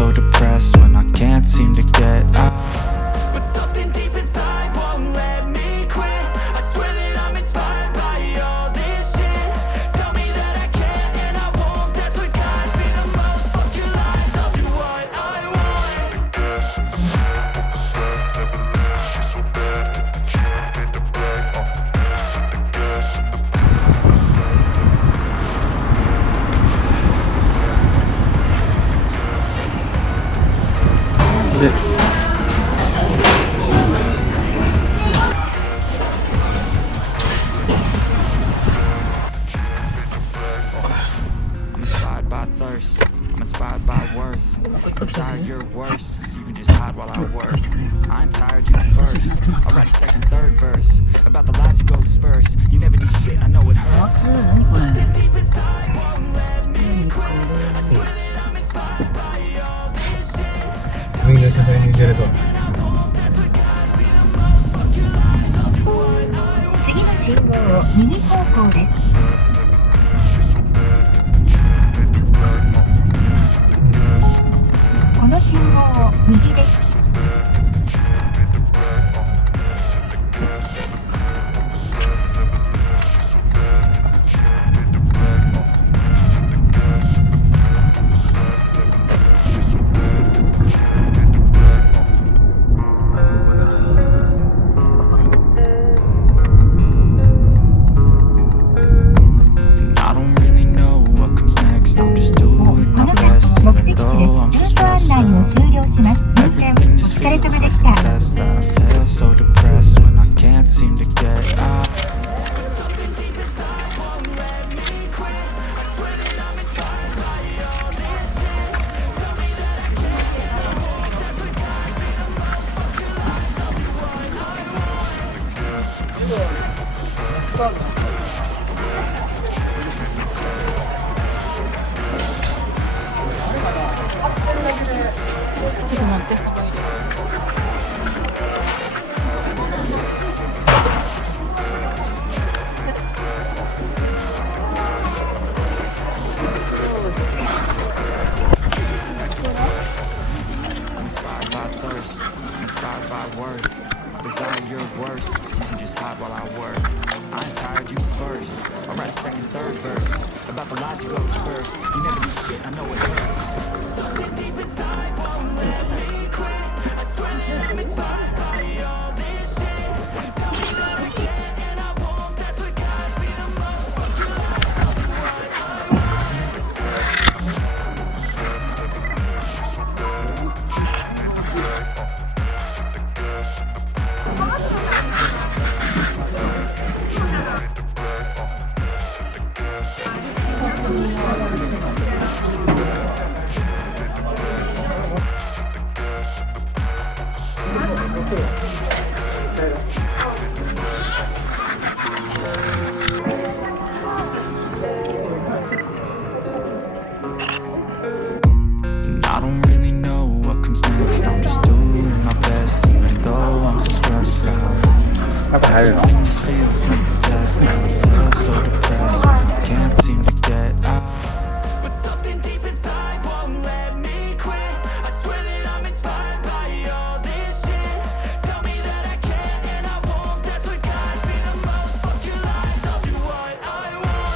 so depressed when I can't seem to get out. But something deep inside won't let me quit. I swear that I'm inspired by all this shit. Tell me that I can and I won't. That's what guides me the most. Fuck your lies, I'll do what I want. I'm inspired by worth. Desire your worst, so you can just hide while I work. I ain't tired, you first. I'll write a second, third verse about the lies you go disperse. You never need shit, I know it hurts. Something deep inside won't let me quit. I swear that I'm inspired by all this shit. 右の車線に出れそう。次の信号を右方向です。この信号を右です。ちょっと待って。Desire your worst, so you can just hide while I work. I ain't tired, you first. I'll write a second, third verse about the lies you go disperse. You never do shit, I know it hurts. Something deep inside won't let me quit. I swear that I'm inspired by all this shit. Tell me that I can and I won't. That's what guides me the most. Fuck your lies, I'll do what I want. I don't really know what comes next. I'm just doing my best, even though I'm so stressed out. Everything just feels like a test, and I feel so depressed when I can't seem to get out. But something deep inside won't let me quit. I swear that I'm inspired by all this shit. Tell me that I can and I won't. That's what guides me the most. Fuck your lies, I'll do what I want.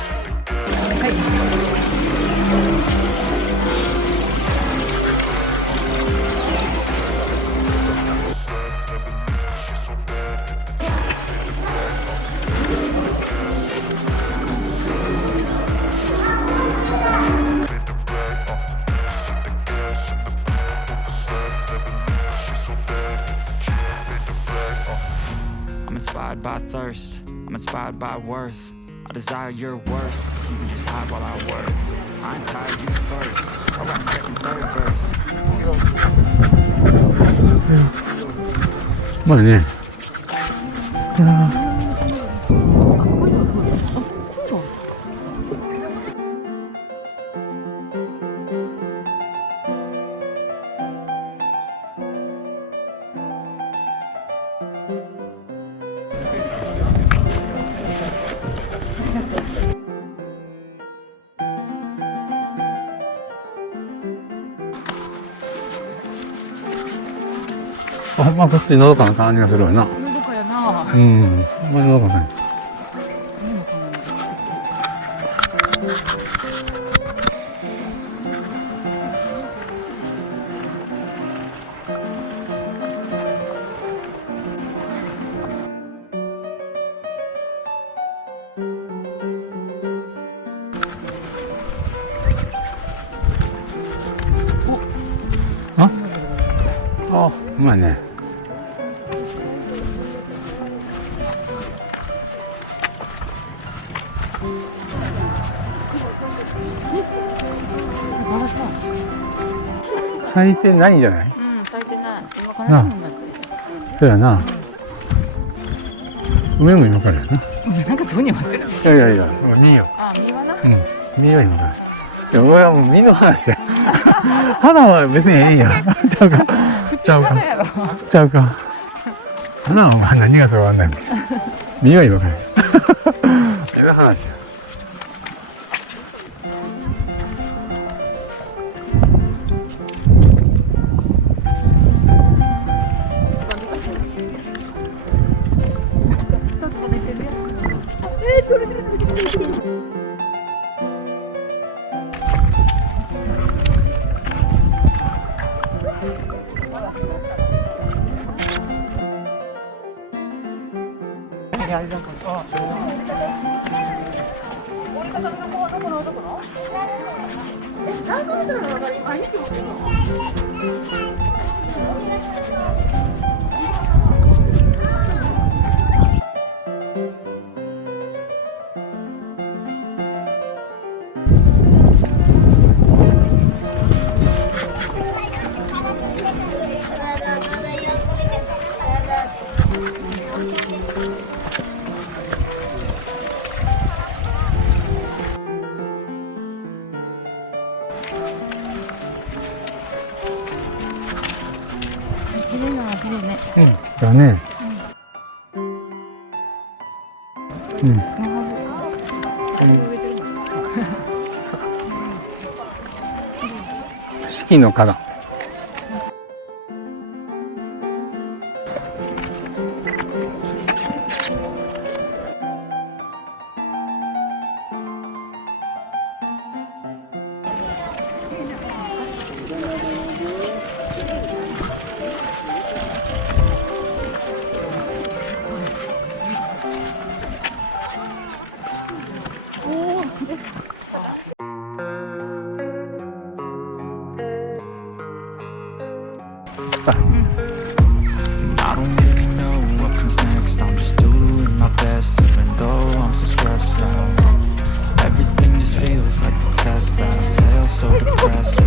I'm inspired by thirst, I'm inspired by worth. I desire your worst, so you can just hide while I work. I ain't tired, you first. I'll write a second, third verse. まだね。いやほんまこっちのどかな感じがするよな。のどかやな。うん、ほんまにのどかね。あ、うまいね。咲いてないんじゃない？うん、咲いてない。今からになってる。そうやな。上も今からやな。なんかどこに待ってる。いやいやいや、見よ。あ、実はな。うん、見よ今から。いや、俺はもう実の話や。花は別にええんや。ちゃうか。ちゃうか。ちゃうか。花はまあ何がそうわかんないんだ。見よ今から。実の話や。綺麗な、綺麗ね。だね。うん。四季の花壇。And I don't really know what comes next. I'm just doing my best, even though I'm so stressed out. Everything just feels like a test that I fail, so depressed.